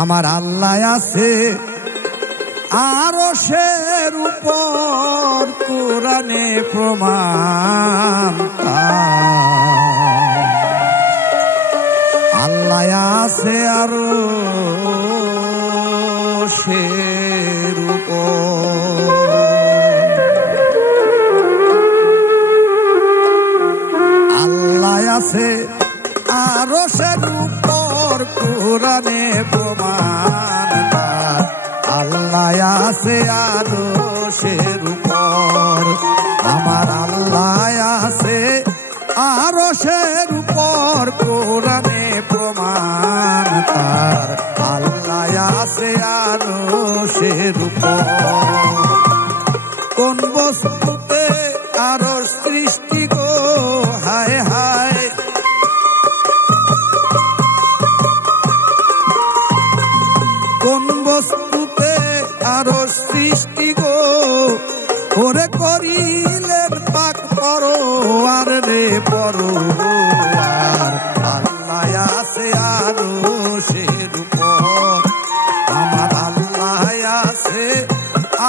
আমার আল্লাহ আছে আরশের উপর, কোরআনে প্রমাণ। আল্লাহ আছে আরশের উপর। আল্লাহ আছে আরশের উপর, কোরআনে প্রমাণ। আল্লাহ আছে আরশের উপর, আমার আল্লাহ আছে আরশের উপর, কোরআনে প্রমাণ। তার আল্লাহ আছে আরশের উপর। কোন বস্তুতে আরশ সৃষ্টি গো, হায় হায়। কোন বস্তুতে আরশ সৃষ্টি গো, ওরে করিলেন পাক পরোয়ার রে পরোয়ার। আল্লাহ আছে আরশের উপর, আমার আল্লাহ আছে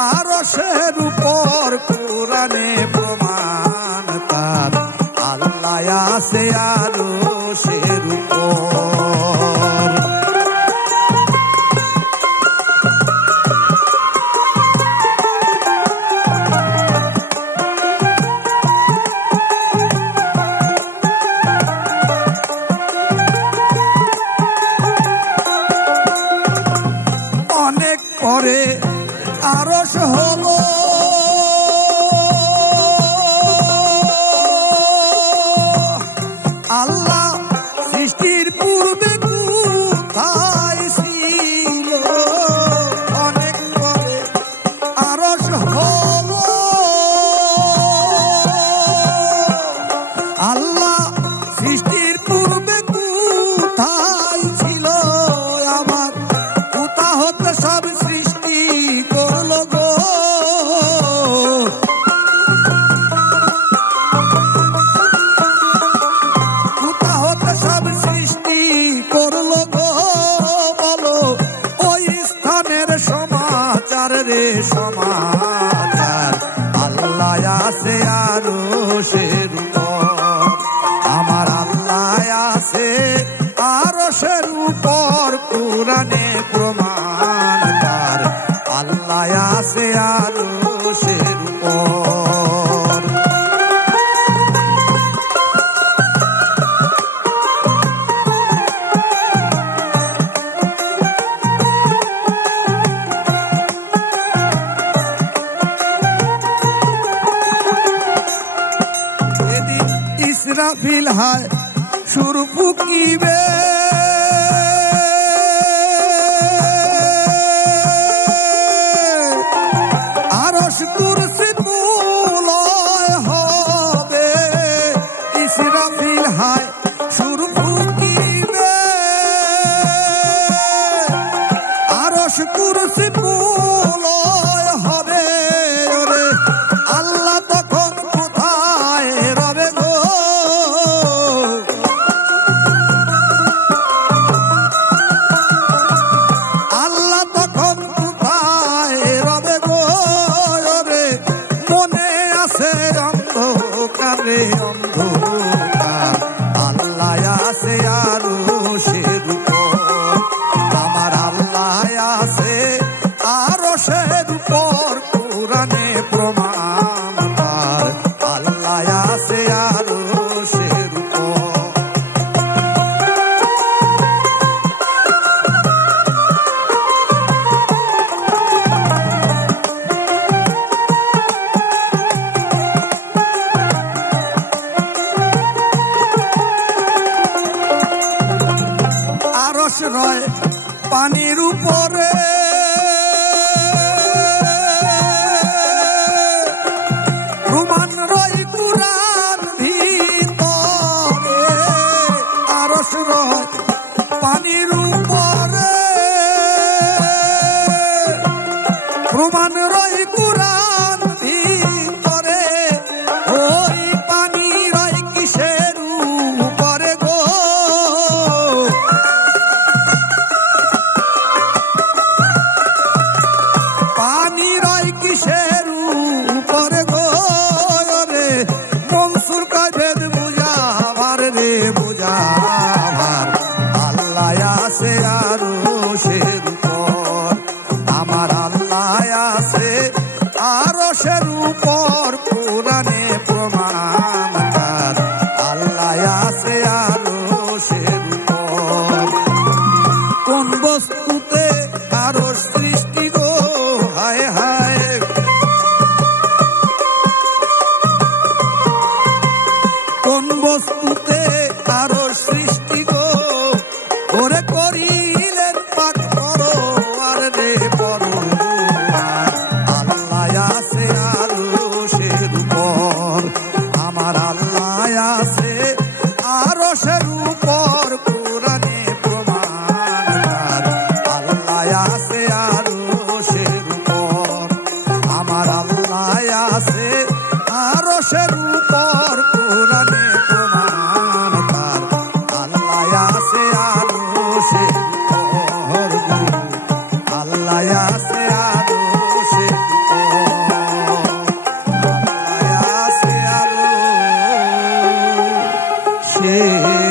আরশের উপর, কোরআনে প্রমাণ। তার আল্লাহ আছে আরশের উপর। অনেক পরে আরশ হলো, আল্লাহ সৃষ্টির পূর্বে কোথায় ছিল? অনেক পরে আরশ হলো, আল্লাহ সৃষ্টির পূর্বে কোথায় ছিল? আমার কোথা হতে সব সৃষ্টি করলো গো, কোথা হতে সব সৃষ্টি করলো গো, বলো ওই স্থানের সমাচার রে সমাচার। আল্লাহ আছে আরশের উপর, আমার আল্লাহ আছে আরশের উপর, কোরআনে প্রমাণ। তার আল্লাহ আছে আরশের উপর। এদিন ইসরাফিল হায় সুর ফুকিবে, আরশ কুরসি প্রলয় হবে। ইসরাফিল হায় সুর ফুকিবে, আরশ কুরসি প্রলয় হবে। ওরে আল্লাহ তখন কোথায় রবে গো, আল্লাহ তখন কোথায় রবে গো। ওরে মনে আছে অন্ধকারে অন্ধকার, আল্লাহ আছে আরশের উপর, আমার আল্লাহ আছে আরশের উপর, কোরআনে প্রমাণ। তার আল্লাহ আছে আরশের উপর। আরশ রয় পানির উপরে, প্রমাণ রয় কুরআন ভিতরে। আরশ রয় পানির উপরে, প্রমাণ রয় কুরআন ভিতরে। ওই পানি রয় কিসের উপরে গো, বস্তুতে আরো সৃষ্টি গো ওরে করিলেন পাক বড় আর রে বড় আল্লাহ আছে আরশের উপর আমার আল্লাহ আছে আরশের উপর কোরআনে প্রমাণ আল্লাহ আছে আরশের উপর আমার আল্লাহ আছে আরশের উপর কোরআনে প্রমাণ আল্লাহ আছে আরশের উপর আল্লাহ আছে আরশের উপর আল্লাহ আছে আরশের